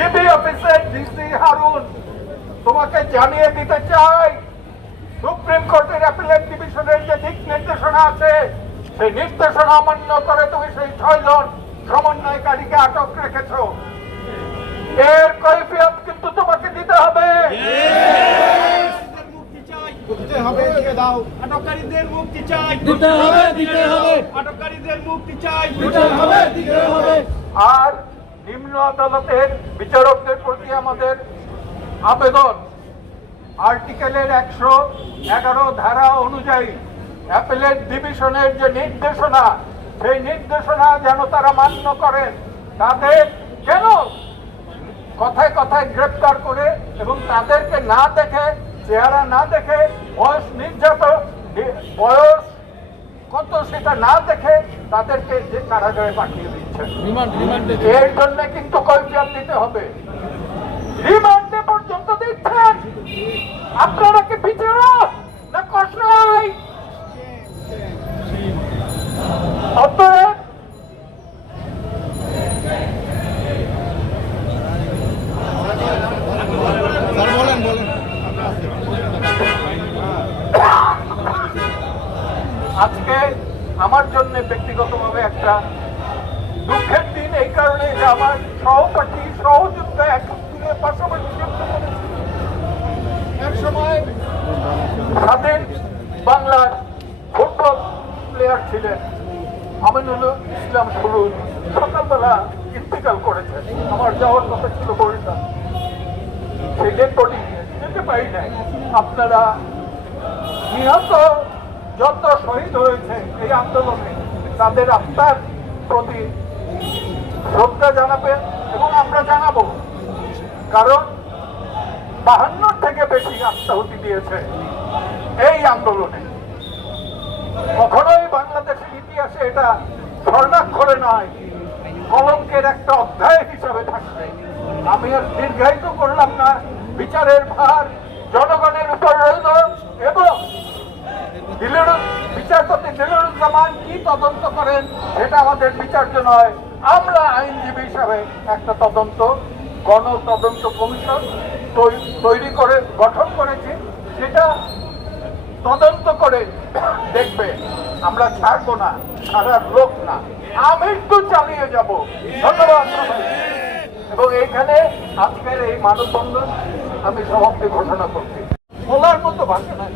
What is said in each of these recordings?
DB অফিসের DC Harun তোমাকে জানিয়ে দিতে চাই সুপ্রিম কোর্টের অ্যাপিলেট ডিভিশনের যে দিক নির্দেশনা আছে সেই নির্দেশনা অমান্য করে তুমি সেই ছয়জন সমন্বয়কারীকে আটক রেখেছ। এর কৈফিয়ত কিন্তু তোমাকে দিতে হবে। চাই দিতে হবে দিয়ে দাও। আটককারীদের মুক্তি চাই। দিতে হবে দিতে হবে। আটককারীদের মুক্তি চাই। দিতে হবে দিতে হবে। আর নিম্ন আদালতের বিচারকদের প্রতি আমাদের আবেদন। আর্টিকেলের একশো এগারো ধারা অনুযায়ী অ্যাপেলেট ডিভিশনের যে নির্দেশনা, সেই নির্দেশনা যেন তারা মান্য করেন, তাদের কেন কথায় কথায় গ্রেপ্তার করে এবং তাদেরকে না দেখে, চেহারা না দেখে, বয়স নির্যাতন বয়স কত সেটা না দেখে তাদেরকে যে কারাগারে পাঠিয়ে দিচ্ছেন। এর জন্য কিন্তু কৈফিয়ত দিতে হবে। রিমান্ডে পর্যন্ত দিচ্ছেন। আপনারা কি বিচারক না কষাই আমার জন্য ব্যক্তিগতভাবে একটা দুঃখের দিন, এই কারণে যে আমার সহপাঠী, সহযোদ্ধা একত্রে পাশাপাশি যুদ্ধ এক সময় স্বাধীন বাংলার ফুটবল প্লেয়ার ছিলেন আমিনুল ইসলাম সুরুজ সকালবেলা ইন্তিকাল করেছেন আমার যাওয়ার কথা ছিল বরিশাল সেই ডেড বডি যেতে পারি নাই। আপনারা নিহত যত শহীদ হয়েছে এই আন্দোলনে তাদের আত্মার প্রতি শ্রদ্ধা জানাবেন এবং আমরা জানাব, কারণ বাহান্ন থেকে বেশি আত্মাহুতি দিয়েছে এই আন্দোলনে। কখনোই বাংলাদেশের ইতিহাসে এটা স্বর্ণাক্ষরে নয়, কলঙ্কের একটা অধ্যায় হিসাবে থাকবে। আমি আর দীর্ঘায়িত করলাম না, বিচারের ভার তদন্ত করেন সেটা আমাদের বিচার্য নয়। আমরা আইনজীবী হিসাবে একটা তদন্ত গণ তদন্ত কমিশন তৈরি করে, গঠন করেছি সেটা তদন্ত করে দেখবে, আমরা ছাড়বো না, ছাড়ার লোক না। আমি তো চালিয়ে যাব। ধন্যবাদ এবং এইখানে আজকের এই মানববন্ধন আমি সমাপ্তি ঘোষণা করছি। বলার মতো ভাষা নাই।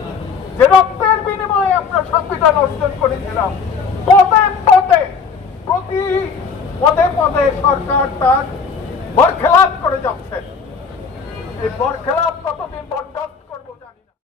যে রক্তের বিনিময়ে আমরা সংবিধান অর্জন করেছিলাম পদে পদে প্রতি পদে পদে সরকার তার বরখেলাপ করে যাচ্ছে। এই বরখেলাপ কত